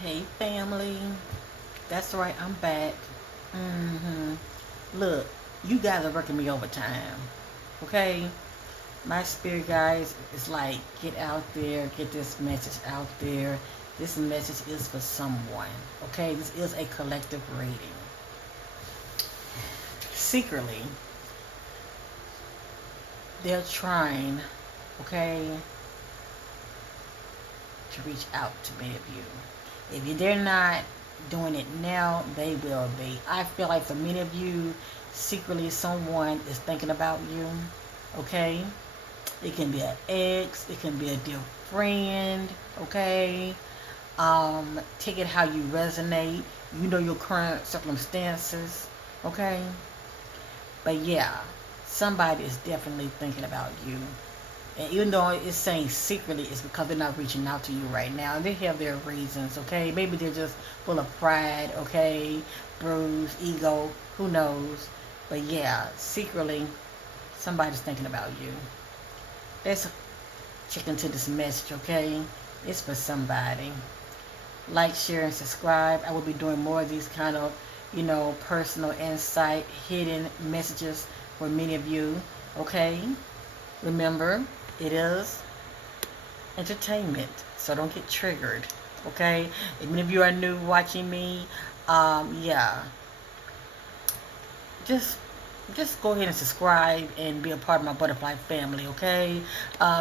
Hey family, that's right, I'm back. Look, you guys are working me overtime, okay? My spirit guys is like, get out there, get this message out there. This message is for someone, okay? This is a collective reading. Secretly, they're trying, okay, to reach out to many of you. They're not doing it now, they will be. I feel like for many of you, secretly someone is thinking about you. Okay? It can be an ex, it can be a dear friend, okay? Take it how you resonate. You know your current circumstances, okay? But yeah, somebody is definitely thinking about you. And even though it's saying secretly, it's because they're not reaching out to you right now. And they have their reasons, okay? Maybe they're just full of pride, okay? Bruised, ego, who knows? But yeah, secretly, somebody's thinking about you. Let's check into this message, okay? It's for somebody. Like, share, and subscribe. I will be doing more of these kind of, personal insight, hidden messages for many of you, okay? Remember, it is entertainment, so don't get triggered, okay? If many of you are new watching me, yeah, just go ahead and subscribe and be a part of my butterfly family, okay?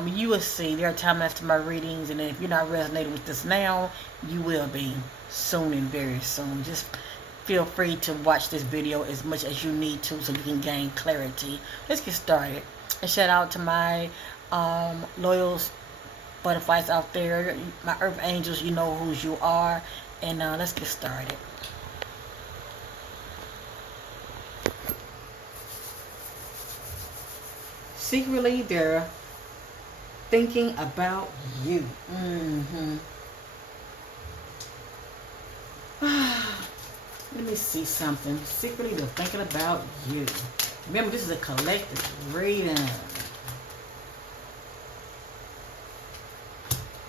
You will see there are times after my readings, and if you're not resonating with this now, you will be soon and very soon. Just feel free to watch this video as much as you need to so you can gain clarity. Let's get started. And shout out to my loyal butterflies out there, my earth angels. You know who you are. And let's get started. Secretly, they're thinking about you. Let me see something. Secretly, they're thinking about you. Remember, this is a collective reading.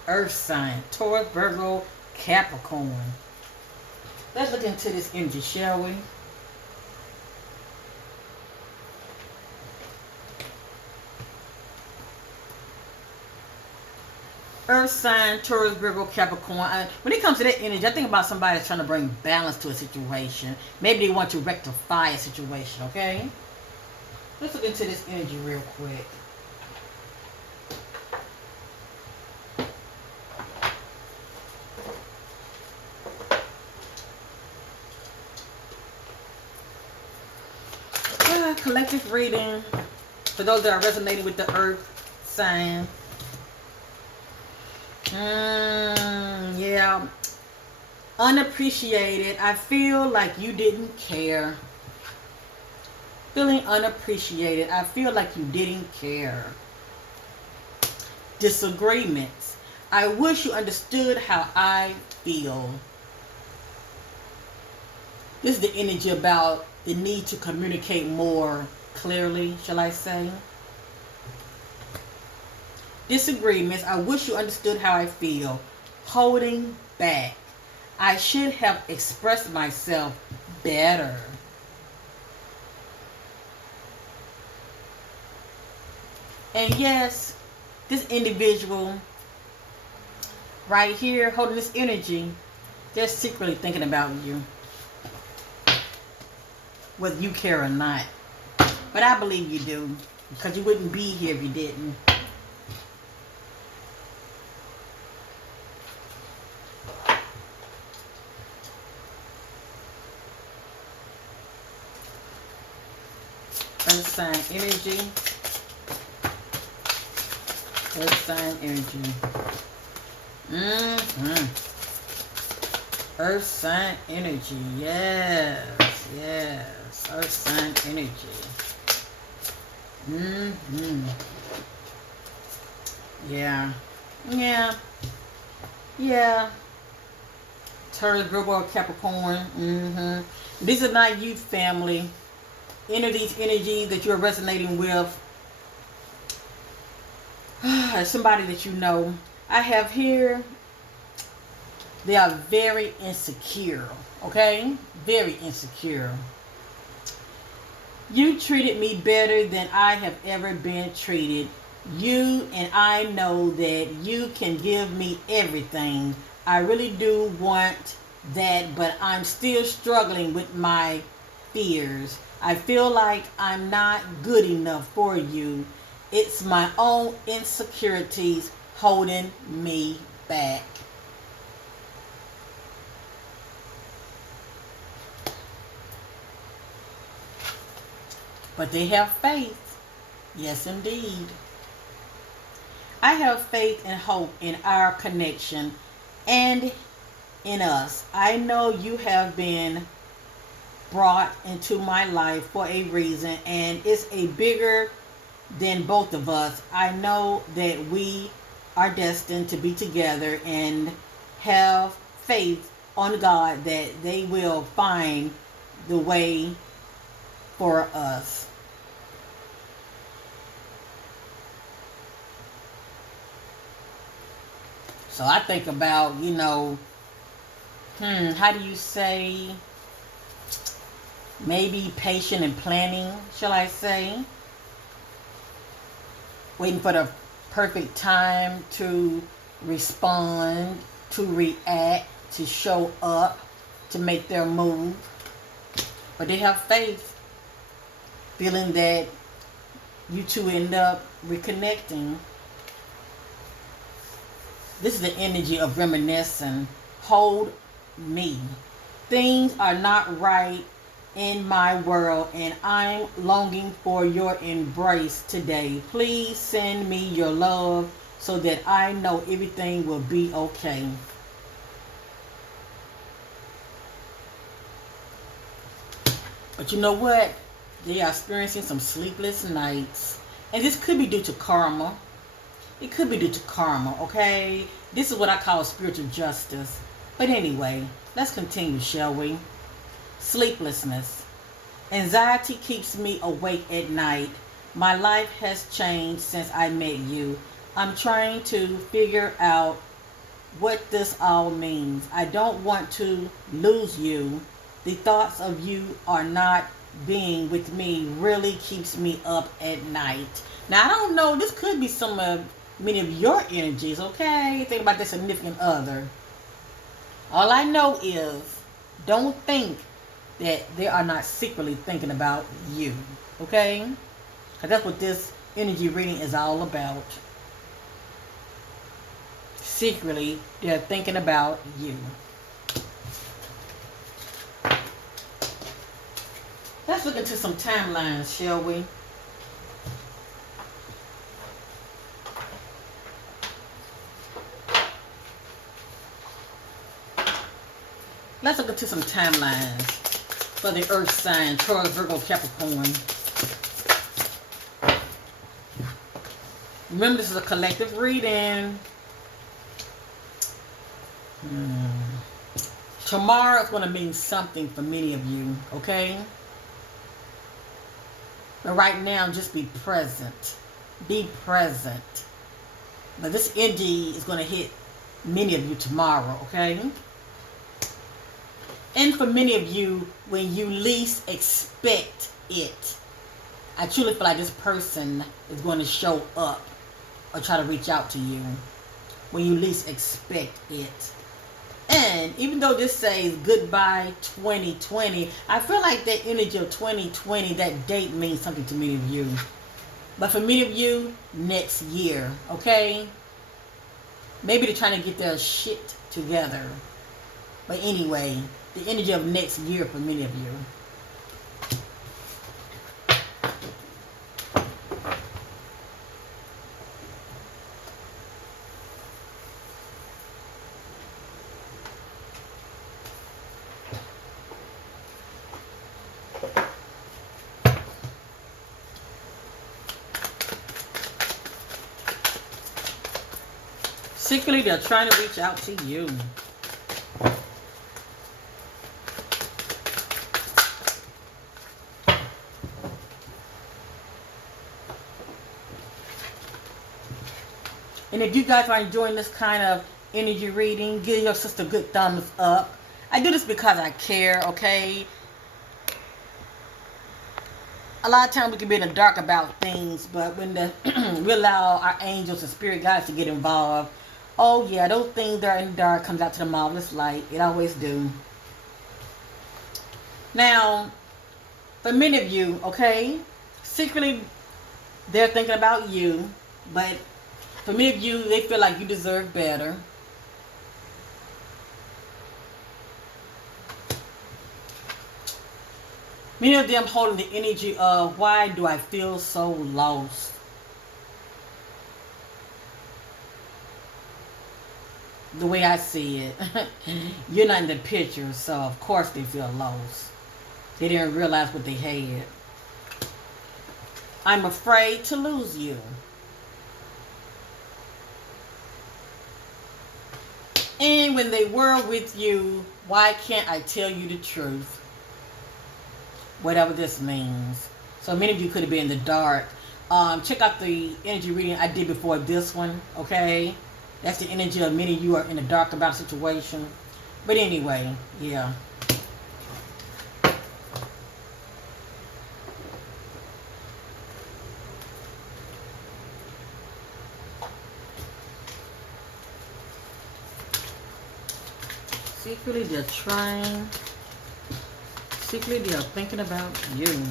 Earth sign, Taurus, Virgo, Capricorn. Let's look into this energy, shall we? Earth sign, Taurus, Virgo, Capricorn. When it comes to that energy, I think about somebody that's trying to bring balance to a situation. Maybe they want to rectify a situation, okay? Let's look into this energy real quick. Collective reading for those that are resonating with the earth sign. Yeah. Unappreciated. I feel like you didn't care. Feeling unappreciated. I feel like you didn't care. Disagreements. I wish you understood how I feel. This is the energy about the need to communicate more clearly, shall I say. Disagreements. I wish you understood how I feel. Holding back. I should have expressed myself better. And yes, this individual right here holding this energy, they're secretly thinking about you, whether you care or not. But I believe you do, because you wouldn't be here if you didn't. Earth sign energy. Earth sign energy. Earth sign energy. Yes. Yes. Earth sign energy. Yeah. Yeah. Taurus, Virgo, Capricorn. These are not youth family. Any of these energies that you're resonating with, somebody that you know. I have here They are very insecure, okay? Very insecure. You treated me better than I have ever been treated. You and I know that you can give me everything. I really do want that, but I'm still struggling with my fears. I feel like I'm not good enough for you. It's my own insecurities holding me back. But they have faith. Yes, indeed. I have faith and hope in our connection and in us. I know you have been brought into my life for a reason, and it's a bigger than both of us. I know that we are destined to be together, and have faith on God that they will find the way for us. So I think about, how do you say, maybe patient and planning, shall I say? Waiting for the perfect time to respond, to react, to show up, to make their move. But they have faith, feeling that you two end up reconnecting. This is the energy of reminiscing. Hold me. Things are not right in my world, and I'm longing for your embrace today. Please send me your love so that I know everything will be okay. But you know what? They are experiencing some sleepless nights. And this could be due to karma. It could be due to karma, okay? This is what I call spiritual justice. But anyway, let's continue, shall we? Sleeplessness. Anxiety keeps me awake at night. My life has changed since I met you. I'm trying to figure out what this all means. I don't want to lose you. The thoughts of you are not being with me really keeps me up at night. Now, I don't know. This could be many of your energies, okay? Think about the significant other. All I know is, don't think that they are not secretly thinking about you, okay? Because that's what this energy reading is all about. Secretly, they're thinking about you. Let's look into some timelines, shall we? Let's look into some timelines for the Earth sign, Taurus, Virgo, Capricorn. Remember, this is a collective reading. Tomorrow is going to mean something for many of you, okay? But right now, just be present. Be present. But this energy is going to hit many of you tomorrow, okay? And for many of you, when you least expect it, I truly feel like this person is going to show up or try to reach out to you when you least expect it. And even though this says goodbye 2020, I feel like that energy of 2020, that date means something to many of you. But for many of you, next year, okay? Maybe they're trying to get their shit together. But anyway, the energy of next year for many of you. Secretly, they're trying to reach out to you. And if you guys are enjoying this kind of energy reading, give your sister a good thumbs up. I do this because I care, okay? A lot of times we can be in the dark about things, but when we allow our angels and spirit guides to get involved, oh yeah, those things that are in the dark comes out to the marvelous light. It always do. Now, for many of you, okay, secretly they're thinking about you, but for many of you, they feel like you deserve better. Many of them holding the energy of, why do I feel so lost? The way I see it, you're not in the picture, so of course they feel lost. They didn't realize what they had. I'm afraid to lose you. And when they were with you, why can't I tell you the truth? Whatever this means. So many of you could have been in the dark. Check out the energy reading I did before this one, okay? That's the energy of many of you are in the dark about a situation. But anyway, yeah. Secretly they're trying. Secretly they are thinking about you.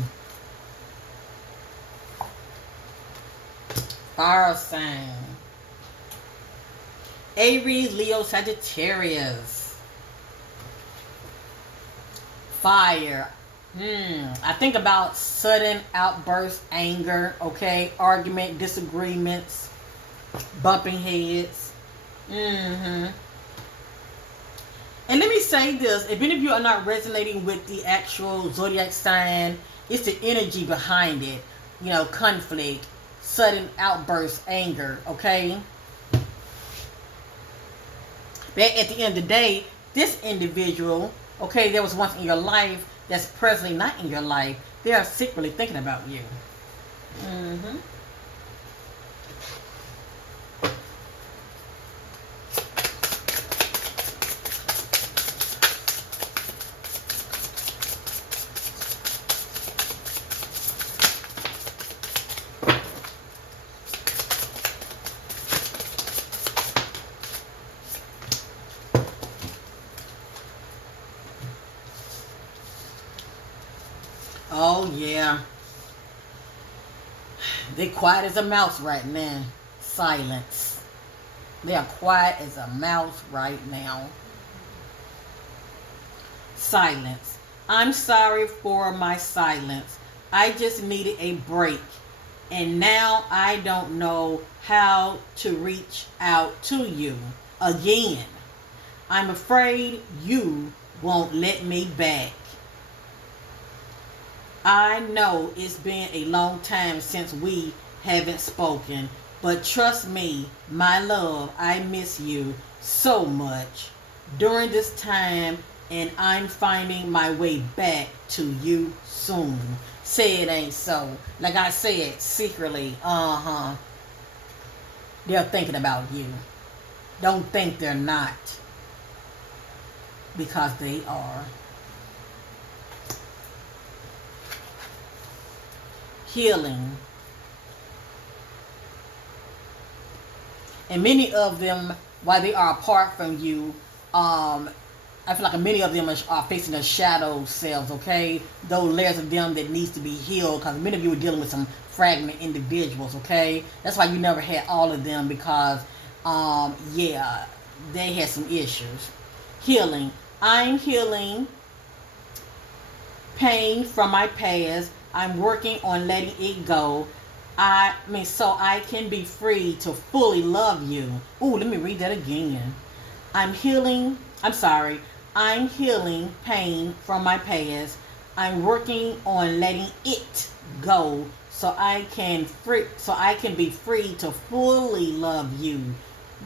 Fire sign. Aries, Leo, Sagittarius. Fire. I think about sudden outburst, anger, okay? Argument, disagreements, bumping heads. And let me say this, if any of you are not resonating with the actual zodiac sign, it's the energy behind it. You know, conflict, sudden outburst, anger, okay? But at the end of the day, this individual, okay, that was once in your life, that's presently not in your life, they are secretly thinking about you. Oh, yeah. They're quiet as a mouse right now. Silence. They are quiet as a mouse right now. Silence. I'm sorry for my silence. I just needed a break. And now I don't know how to reach out to you again. I'm afraid you won't let me back. I know it's been a long time since we haven't spoken, but trust me, my love, I miss you so much during this time, and I'm finding my way back to you soon. Say it ain't so. Like I said, secretly, they're thinking about you. Don't think they're not, because they are. Healing. And many of them, while they are apart from you, I feel like many of them are facing their shadow selves, okay? Those layers of them that needs to be healed, because many of you are dealing with some fragment individuals, okay? That's why you never had all of them, because, yeah, they had some issues. Healing. I'm healing pain from my past. I'm working on letting it go. So I can be free to fully love you. Ooh, let me read that again. I'm healing pain from my past. I'm working on letting it go so I can be free to fully love you.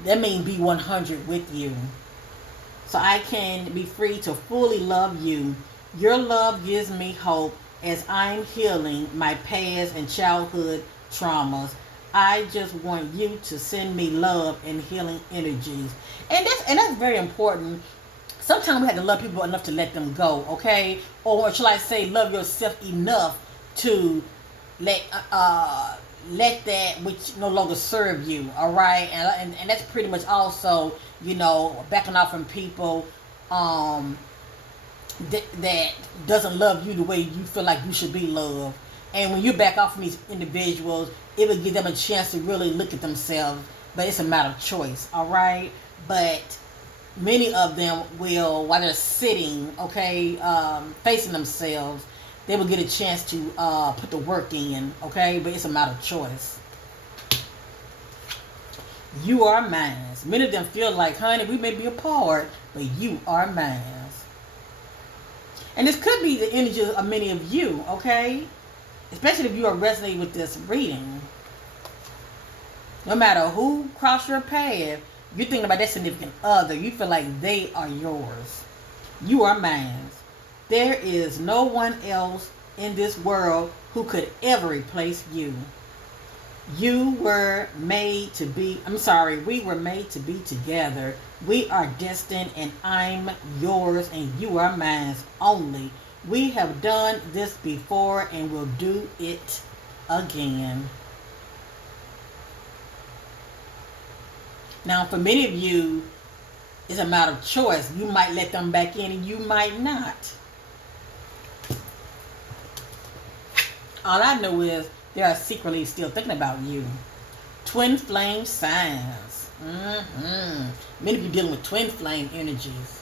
That means be 100 with you. So I can be free to fully love you. Your love gives me hope as I'm healing my past and childhood traumas. I just want you to send me love and healing energies. And that's very important. Sometimes we have to love people enough to let them go, okay? Or shall I say, love yourself enough to let let that which no longer serve you, all right? And that's pretty much also, backing off from people um that doesn't love you the way you feel like you should be loved. And when you back off from these individuals, it will give them a chance to really look at themselves. But it's a matter of choice, all right? But many of them will, while they're sitting, okay, facing themselves, they will get a chance to put the work in, okay? But it's a matter of choice. You are mine. Many of them feel like, honey, we may be apart, but you are mine. And this could be the energy of many of you, okay? Especially if you are resonating with this reading. No matter who crossed your path, you're thinking about that significant other. You feel like they are yours. You are mine. There is no one else in this world who could ever replace you. We were made to be together. We are destined, and I'm yours and you are mine only. We have done this before and will do it again. Now, for many of you, it's a matter of choice. You might let them back in and you might not. All I know is they are secretly still thinking about you. Twin flame signs. Many of you dealing with twin flame energies.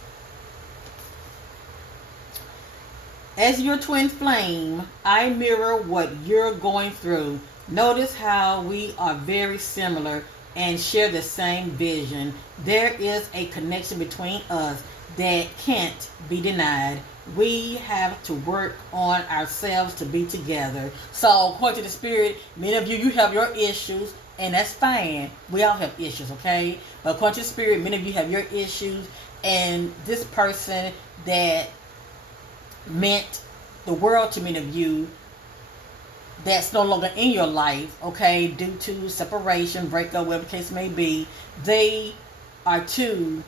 As your twin flame, I mirror what you're going through. Notice how we are very similar and share the same vision. There is a connection between us that can't be denied. We have to work on ourselves to be together. So, according to the spirit, many of you, you have your issues, and that's fine. We all have issues, okay? But according to the spirit, many of you have your issues, and this person that meant the world to many of you, that's no longer in your life, okay, due to separation, breakup, whatever the case may be, they are too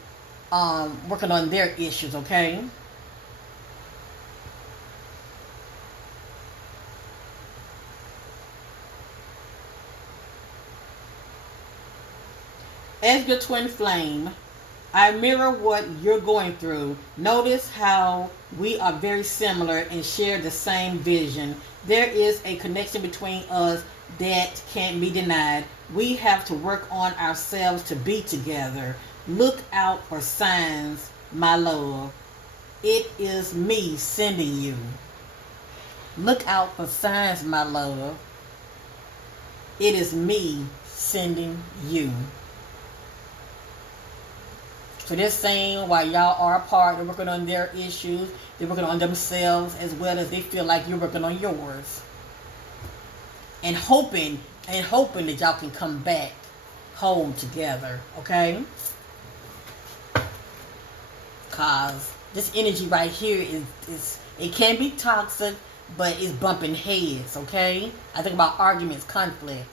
working on their issues, okay? As your twin flame, I mirror what you're going through. Notice how we are very similar and share the same vision. There is a connection between us that can't be denied. We have to work on ourselves to be together. Look out for signs, my love. It is me sending you. Look out for signs, my love. It is me sending you. So they're saying while y'all are apart, they're working on their issues, they're working on themselves as well as they feel like you're working on yours. And hoping that y'all can come back whole together, okay? Cause this energy right here is it can be toxic, but it's bumping heads, okay? I think about arguments, conflict.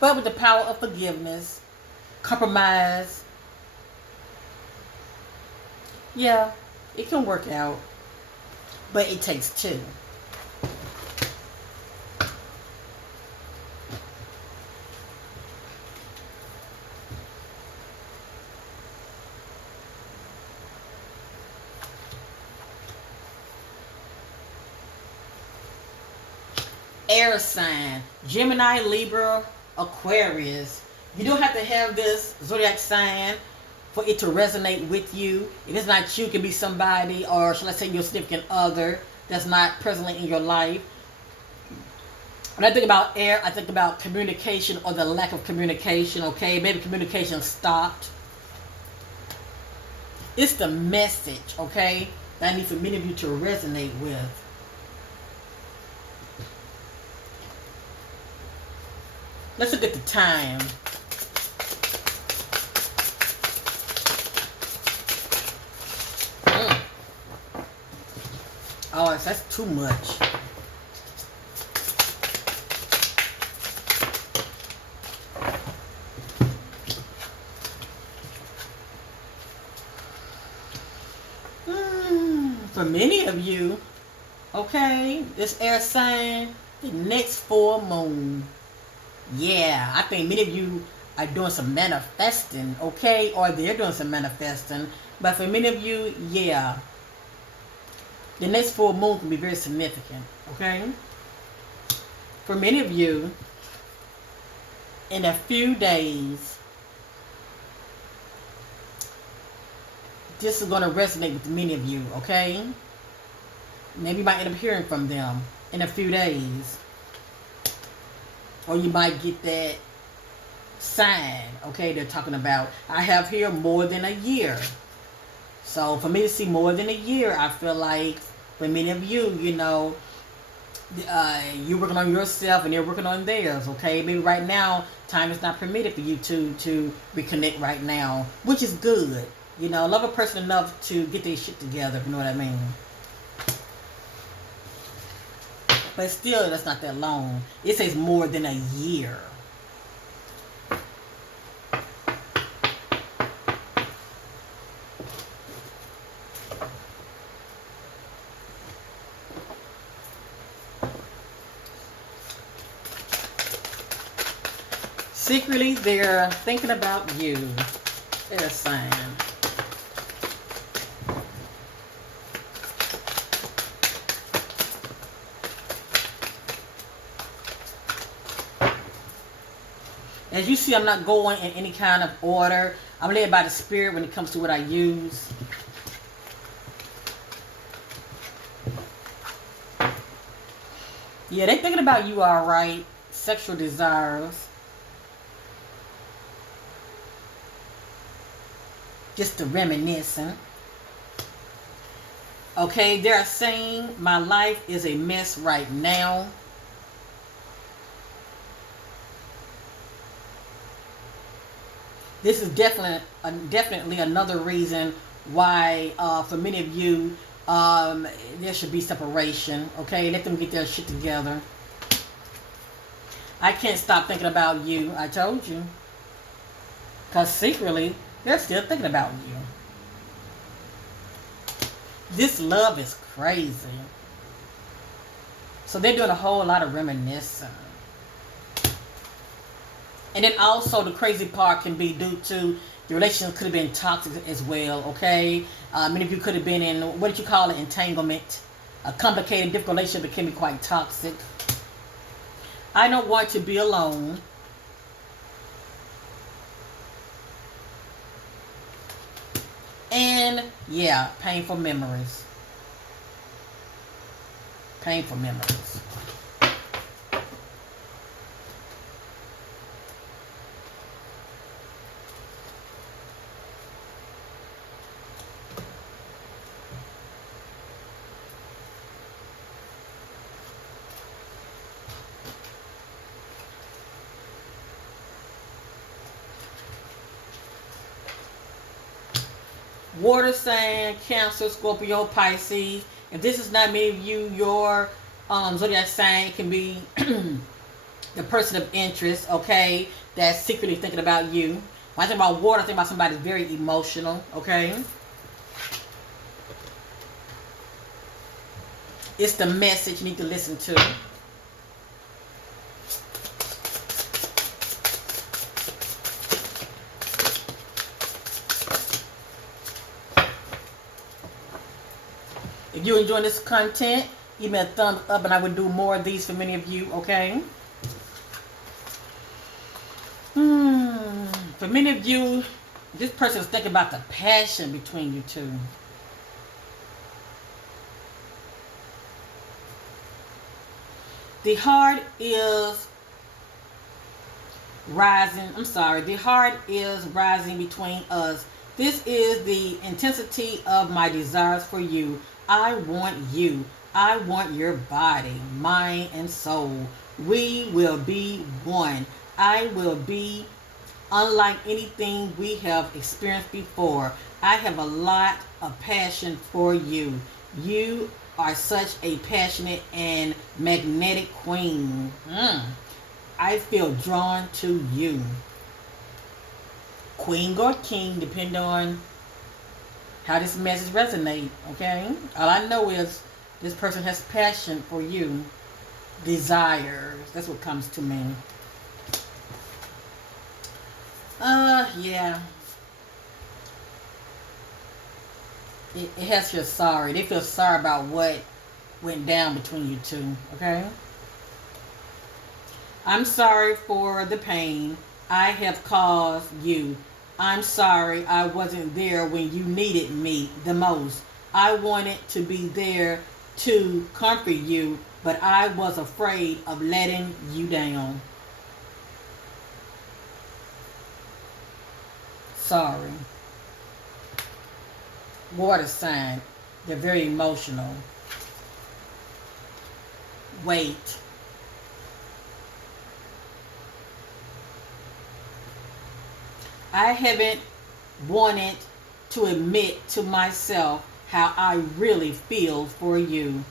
But with the power of forgiveness, compromise, yeah, it can work out, but it takes two. Air sign, Gemini, Libra, Aquarius. You don't have to have this zodiac sign for it to resonate with you. If it's not you, it can be somebody, or shall I say your significant other that's not presently in your life. When I think about air, I think about communication or the lack of communication, okay? Maybe communication stopped. It's the message, okay, that I need for many of you to resonate with. Let's look at the time. Oh, that's too much. For many of you, okay, this air sign, the next full moon. Yeah, I think many of you are doing some manifesting, okay? Or they're doing some manifesting. But for many of you, yeah, the next full moon can be very significant, okay? For many of you, in a few days, this is going to resonate with many of you, okay? Maybe you might end up hearing from them in a few days. Or you might get that sign, okay, they're talking about. I have here more than a year. So for me to see more than a year, I feel like for many of you, you know, you're working on yourself and they're working on theirs, okay? Maybe right now, time is not permitted for you to reconnect right now, which is good. You know, love a person enough to get their shit together, if you know what I mean. But still, that's not that long. It says more than a year. Secretly, they're thinking about you. They're a sign. As you see, I'm not going in any kind of order. I'm led by the Spirit when it comes to what I use. Yeah, they're thinking about you, all right. Sexual desires. Just to reminiscing. Okay, they're saying my life is a mess right now. This is definitely another reason why, for many of you, there should be separation. Okay, let them get their shit together. I can't stop thinking about you. I told you. Because secretly, they're still thinking about you. This love is crazy. So they're doing a whole lot of reminiscing. And then also the crazy part can be due to the relationship could have been toxic as well, okay? Many of you could have been in, what did you call it, entanglement. A complicated, difficult relationship that can be quite toxic. I don't want to be alone. And, yeah, painful memories. Painful memories. Water sign, Cancer, Scorpio, Pisces. If this is not many of you, your zodiac sign can be the person of interest, okay, that's secretly thinking about you. When I think about water, I think about somebody very emotional, okay? It's the message you need to listen to. If you're enjoying this content, give me a thumbs up and I would do more of these for many of you, okay? For many of you, this person is thinking about the passion between you two. The heart is rising. The heart is rising between us. This is the intensity of my desires for you. I want you. I want your body, mind, and soul. We will be one. I will be unlike anything we have experienced before. I have a lot of passion for you. You are such a passionate and magnetic queen. I feel drawn to you. Queen or king, depending on how this message resonate, okay? All I know is this person has passion for you, desires. That's what comes to me. Yeah. It has your sorry. They feel sorry about what went down between you two, okay? I'm sorry for the pain I have caused you. I'm sorry I wasn't there when you needed me the most. I wanted to be there to comfort you, but I was afraid of letting you down. Sorry. Water sign. They're very emotional. Wait. I haven't wanted to admit to myself how I really feel for you.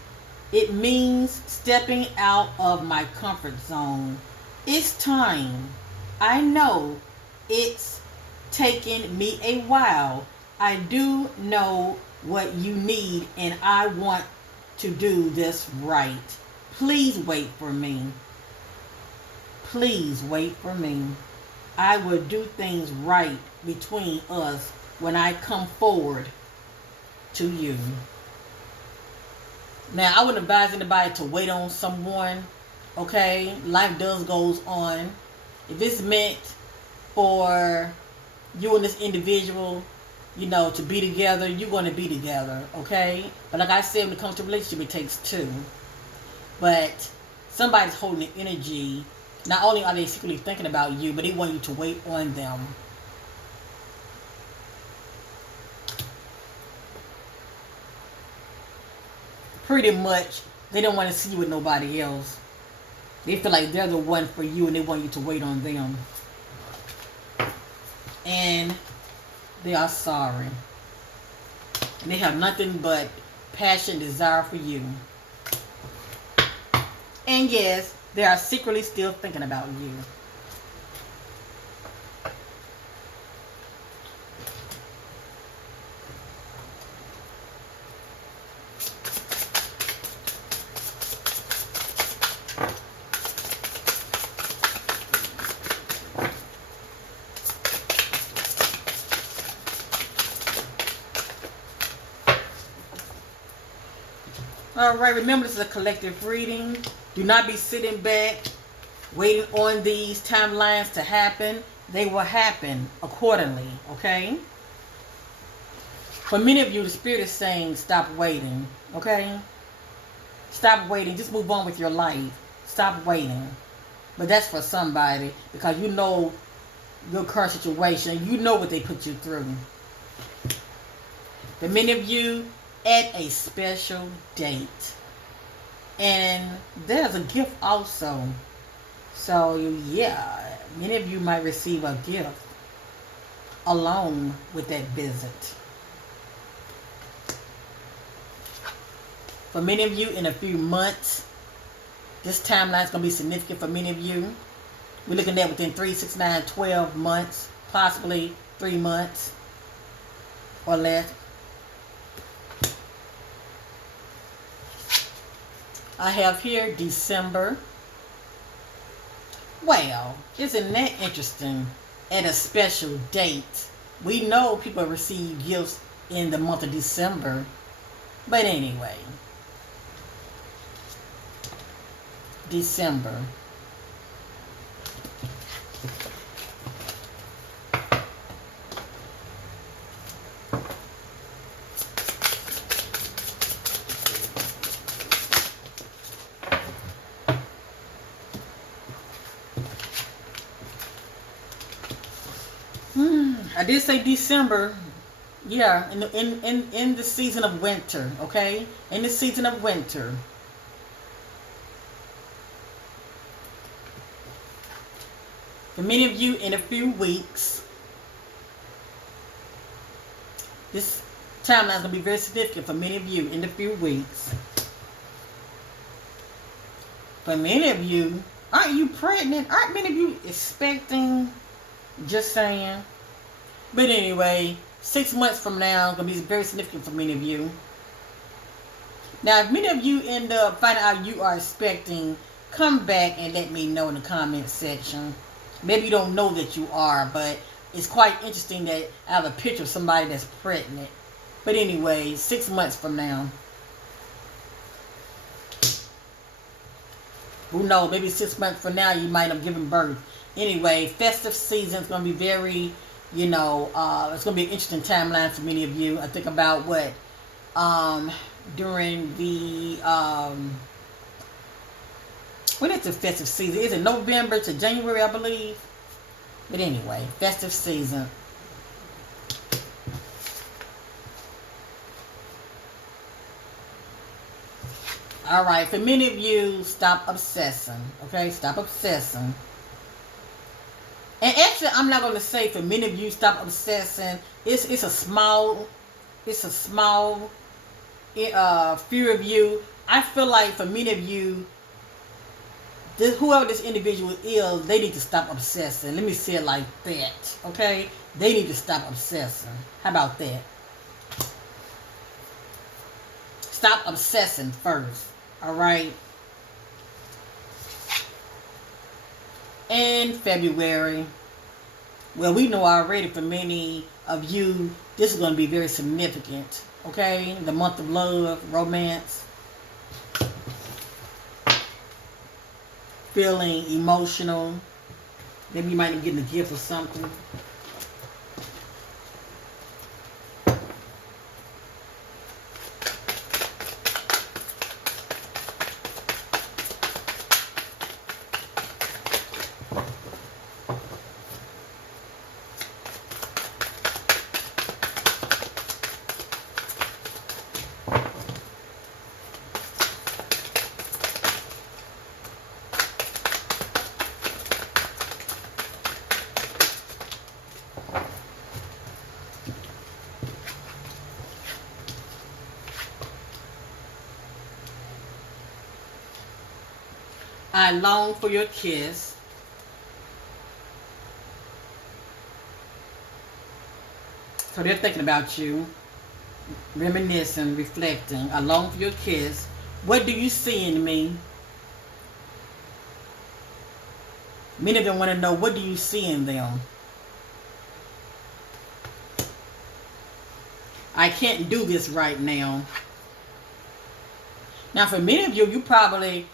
It means stepping out of my comfort zone. It's time. I know it's taken me a while. I do know what you need and I want to do this right. Please wait for me. Please wait for me. I will do things right between us when I come forward to you. Now, I wouldn't advise anybody to wait on someone, okay? Life does goes on. If it's meant for you and this individual, to be together, you're going to be together, okay? But like I said, when it comes to relationship, it takes two. But somebody's holding the energy. Not only are they secretly thinking about you, but they want you to wait on them. Pretty much, they don't want to see you with nobody else. They feel like they're the one for you and they want you to wait on them. And they are sorry. And they have nothing but passion, desire for you. And yes, they are secretly still thinking about you. Alright, remember this is a collective reading. Do not be sitting back waiting on these timelines to happen. They will happen accordingly, okay? For many of you, the Spirit is saying stop waiting, okay? Stop waiting. Just move on with your life. Stop waiting. But that's for somebody because you know your current situation. You know what they put you through. For many of you, at a special date. And there's a gift also. So yeah, many of you might receive a gift along with that visit. For many of you, in a few months, this timeline is going to be significant for many of you. We're looking at within 3, 6, 9, 12 months, possibly 3 months or less. I have here December. Well, isn't that interesting? At a special date. We know people receive gifts in the month of December. But anyway. December. I did say December. Yeah, in the season of winter, okay? In the season of winter. For many of you, in a few weeks, this timeline is going to be very significant for many of you in a few weeks. For many of you, aren't you pregnant? Aren't many of you expecting? Just saying. But anyway, 6 months from now, going to be very significant for many of you. Now, if many of you end up finding out you are expecting, come back and let me know in the comment section. Maybe you don't know that you are, but it's quite interesting that I have a picture of somebody that's pregnant. But anyway, 6 months from now. Who knows? Maybe 6 months from now you might have given birth. Anyway, festive season is going to be very, it's going to be an interesting timeline for many of you. I think about what, during the, when is the festive season? Is it November to January, I believe? But anyway, festive season. All right, for many of you, stop obsessing. Okay, stop obsessing. And actually, I'm not going to say for many of you, stop obsessing. It's a small fear of you. I feel like for many of you, whoever this individual is, they need to stop obsessing. Let me say it like that. Okay, they need to stop obsessing. How about that? Stop obsessing first. All right. In February, well, we know already for many of you, this is going to be very significant. Okay, the month of love, romance, feeling emotional. Maybe you might be getting a gift or something. I long for your kiss. So they're thinking about you, reminiscing, reflecting. I long for your kiss. What do you see in me? Many of them want to know, what do you see in them? I can't do this right now. Now, for many of you, you probably...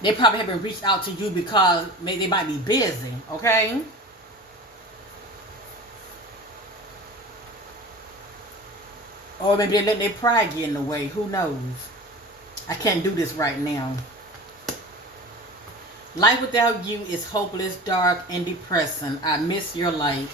they probably haven't reached out to you because maybe they might be busy, okay? Or maybe they let their pride get in the way. Who knows? I can't do this right now. Life without you is hopeless, dark, and depressing. I miss your light.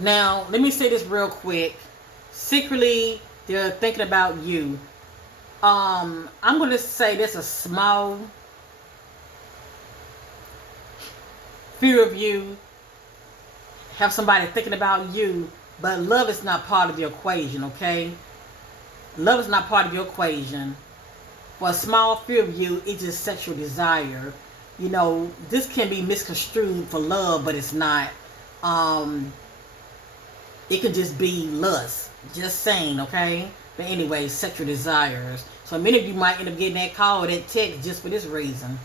Now, let me say this real quick. Secretly, they're thinking about you. I'm going to say there's a small fear of you. Have somebody thinking about you. But love is not part of the equation, okay? Love is not part of your equation. For a small fear of you, it's just sexual desire. You know, this can be misconstrued for love, but it's not. It could just be lust. Just saying, okay? But anyway, sexual desires. So many of you might end up getting that call or that text just for this reason.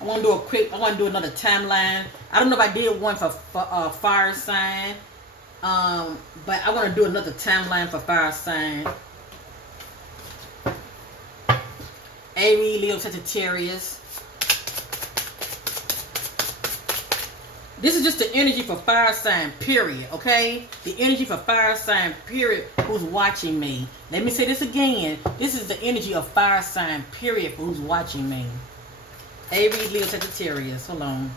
I want to do another timeline. I don't know if I did one for fire sign. But I want to do another timeline for fire sign. Aries, Leo, Sagittarius. This is just the energy for fire sign, period, okay? The energy for fire sign, period, who's watching me. Let me say this again. This is the energy of fire sign, period, for who's watching me. Aries, Leo, Sagittarius. Hold on.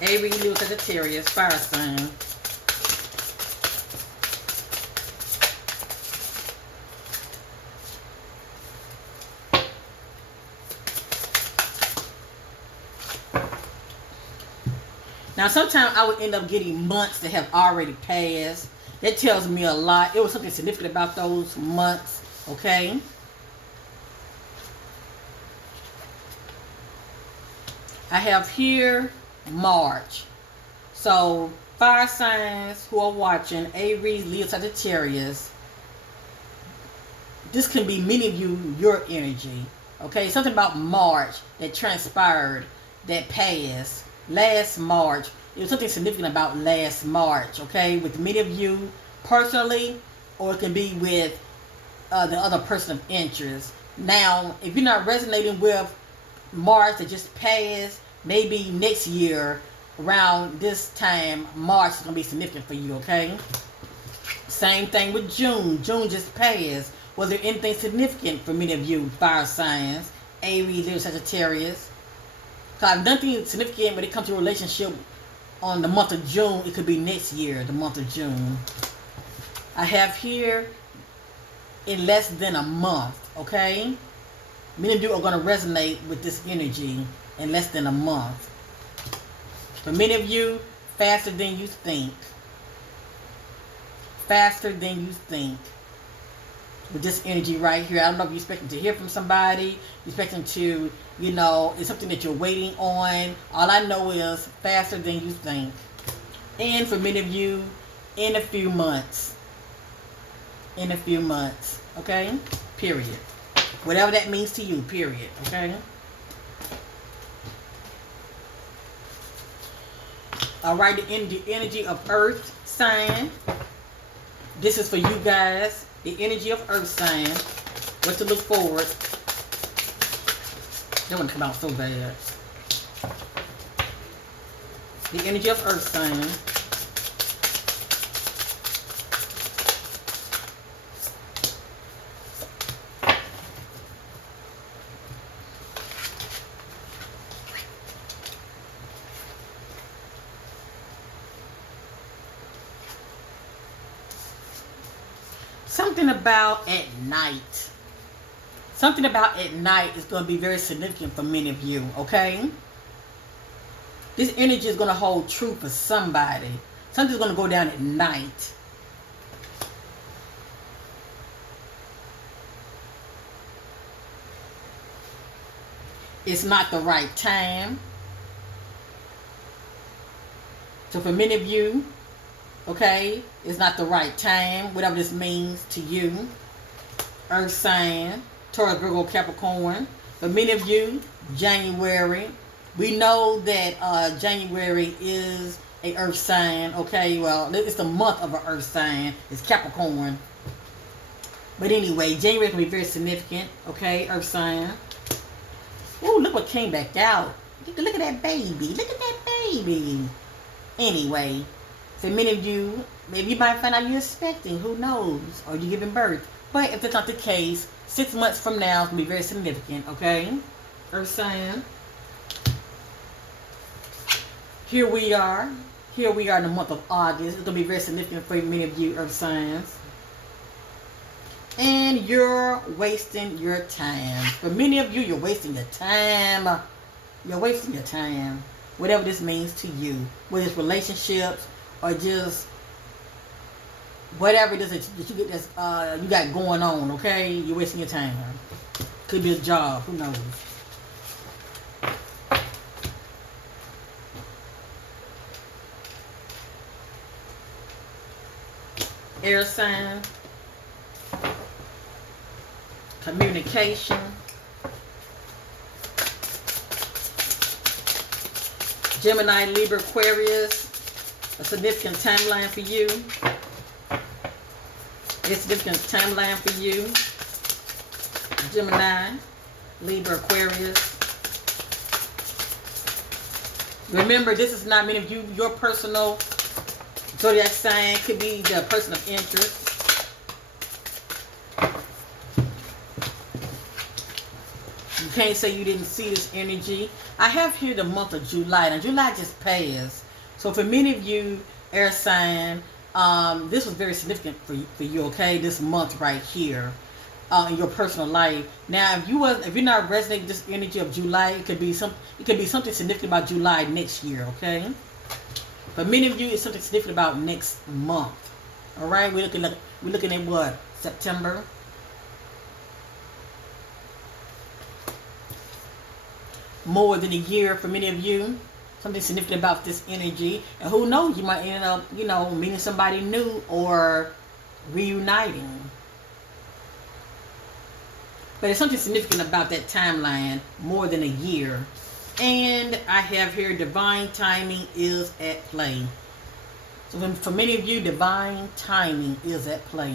Aries, Leo, Sagittarius, fire sign. Now, sometimes I would end up getting months that have already passed. That tells me a lot. It was something significant about those months, okay? I have here March. So, fire signs who are watching, Aries, Leo, Sagittarius. This can be many of you, your energy, okay? Something about March that transpired, that passed. Last March, it was something significant about last March, okay, with many of you personally, or it can be with the other person of interest. Now, if you're not resonating with March that just passed, maybe next year around this time, March is going to be significant for you, okay? Same thing with June. June just passed. Was there anything significant for many of you, fire signs, Aries, Leo, Sagittarius? Because nothing significant when it comes to a relationship on the month of June. It could be next year, the month of June. I have here in less than a month, okay? Many of you are going to resonate with this energy in less than a month. For many of you, faster than you think. Faster than you think. With this energy right here. I don't know if you're expecting to hear from somebody. You're expecting to, you know, it's something that you're waiting on. All I know is faster than you think. And for many of you, in a few months. In a few months. Okay? Period. Whatever that means to you. Period. Okay? Alright, the energy of Earth sign. This is for you guys. The energy of Earth sign. What to look forward. That wouldn't come out so bad. The energy of Earth sign. Something about at night. Something about at night is going to be very significant for many of you, okay? This energy is going to hold true for somebody. Something's going to go down at night. It's not the right time. So for many of you, okay, it's not the right time, whatever this means to you. Earth sign, Taurus, Virgo, Capricorn. For many of you, January. We know that January is a Earth sign, okay? Well, it's the month of an Earth sign. It's Capricorn. But anyway, January can be very significant, okay? Earth sign. Ooh, look what came back out. Look at that baby. Look at that baby. Anyway, for many of you, maybe you might find out you're expecting. Who knows? Or you're giving birth. But if that's not the case, 6 months from now, it's going to be very significant, okay? Earth sign. Here we are. Here we are in the month of August. It's going to be very significant for many of you, Earth signs. And you're wasting your time. For many of you, you're wasting your time. You're wasting your time. Whatever this means to you. Whether it's relationships or just whatever it is that you get you got going on, okay? You're wasting your time. Could be a job. Who knows? Air sign. Communication. Gemini, Libra, Aquarius. A significant timeline for you. A significant timeline for you. Gemini, Libra, Aquarius. Remember, this is not many of you, your personal zodiac sign. Could be the person of interest. You can't say you didn't see this energy. I have here the month of July. Now, July just passed. So for many of you, air sign, this was very significant for you, okay? This month right here. In your personal life. Now, if you're not resonating with this energy of July, it could be something significant about July next year, okay? For many of you, it's something significant about next month. All right, we're looking at what, September. More than a year for many of you. Something significant about this energy, and who knows, you might end up, meeting somebody new or reuniting. But it's something significant about that timeline, more than a year. And I have here, divine timing is at play. So for many of you, divine timing is at play.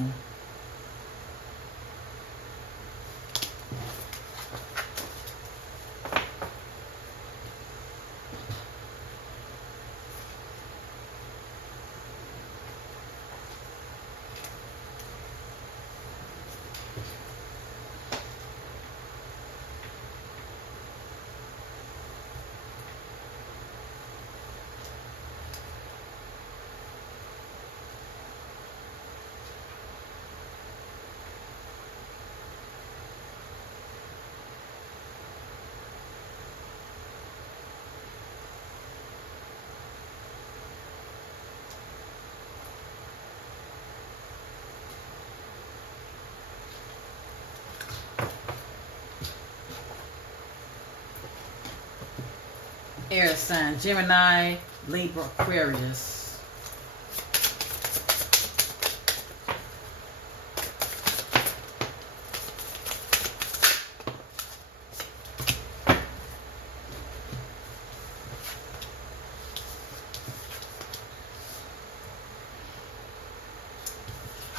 Air sign, Gemini, Libra, Aquarius.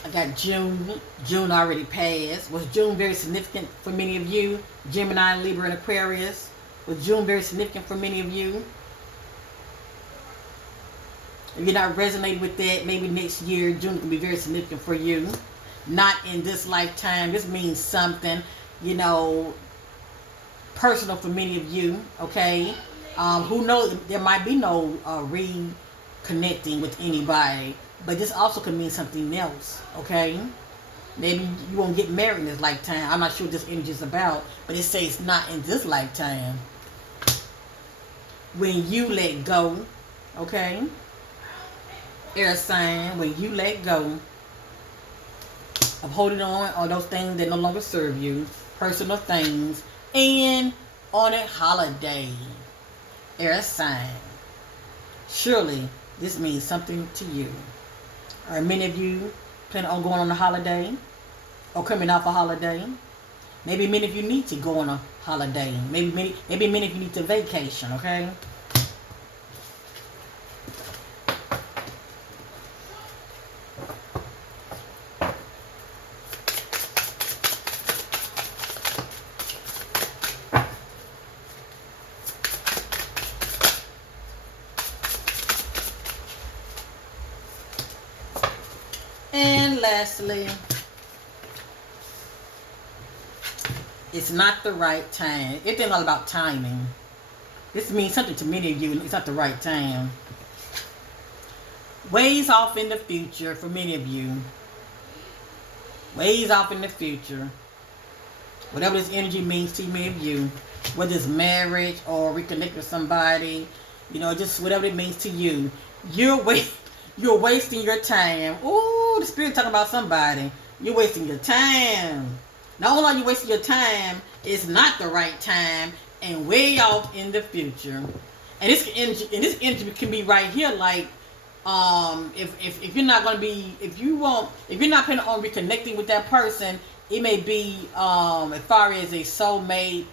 I got June. June already passed. Was June very significant for many of you? Gemini, Libra, and Aquarius. Was June very significant for many of you? If you're not resonating with that, maybe next year, June can be very significant for you. Not in this lifetime. This means something, personal for many of you, okay? Who knows? There might be no reconnecting with anybody. But this also could mean something else, okay? Maybe you won't get married in this lifetime. I'm not sure what this energy is about, but it says not in this lifetime. When you let go, okay? Air sign, when you let go of holding on those things that no longer serve you, personal things, and on a holiday. Air sign. Surely this means something to you. Are many of you planning on going on a holiday or coming off a holiday? Maybe many of you need to go on a holiday. Maybe many of you need to vacation, okay? And lastly, it's not the right time. It's all about timing. This means something to many of you, and it's not the right time. Ways off in the future for many of you. Ways off in the future. Whatever this energy means to many of you, whether it's marriage or reconnect with somebody, just whatever it means to you, you're wasting your time. Ooh, the spirit talking about somebody. You're wasting your time. Not only are you wasting your time, it's not the right time and way off in the future. And this energy can be right here, like if you're not gonna be, if you're not planning on reconnecting with that person, it may be as far as a soulmate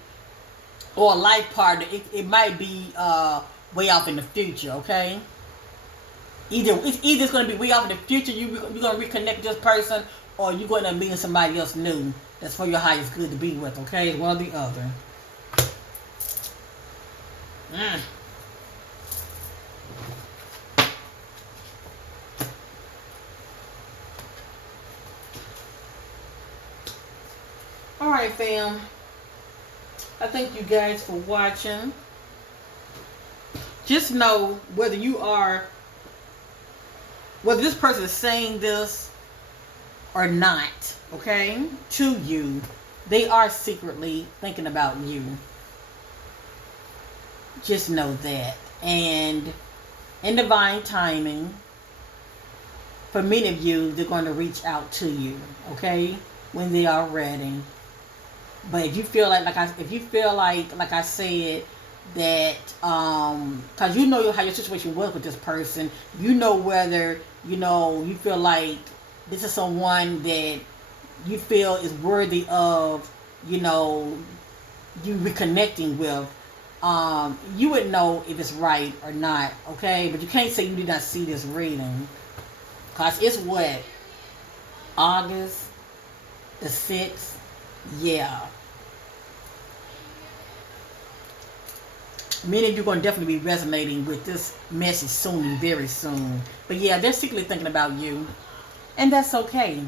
or a life partner, it might be way off in the future, okay? It's either going to be way off in the future, you're going to reconnect with this person, or you're going to meet somebody else new that's for your highest good to be with, okay? It's one or the other. Alright, fam. I thank you guys for watching. Just know whether this person is saying this or not, okay, to you, they are secretly thinking about you. Just know that. And in divine timing, for many of you, they're going to reach out to you, okay, when they are ready. But if you feel like I said, that because you know how your situation was with this person, you know whether you feel like this is someone that you feel is worthy of you reconnecting with. You would know if it's right or not, okay? But you can't say you did not see this reading, because it's what, August the 6th. Yeah, many of you are going to definitely be resonating with this message soon, very soon. But yeah, they're secretly thinking about you, and that's okay.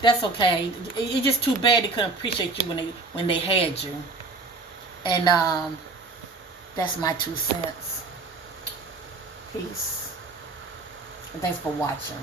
That's okay. It's just too bad they couldn't appreciate you when they had you. And that's my 2 cents. Peace. And thanks for watching.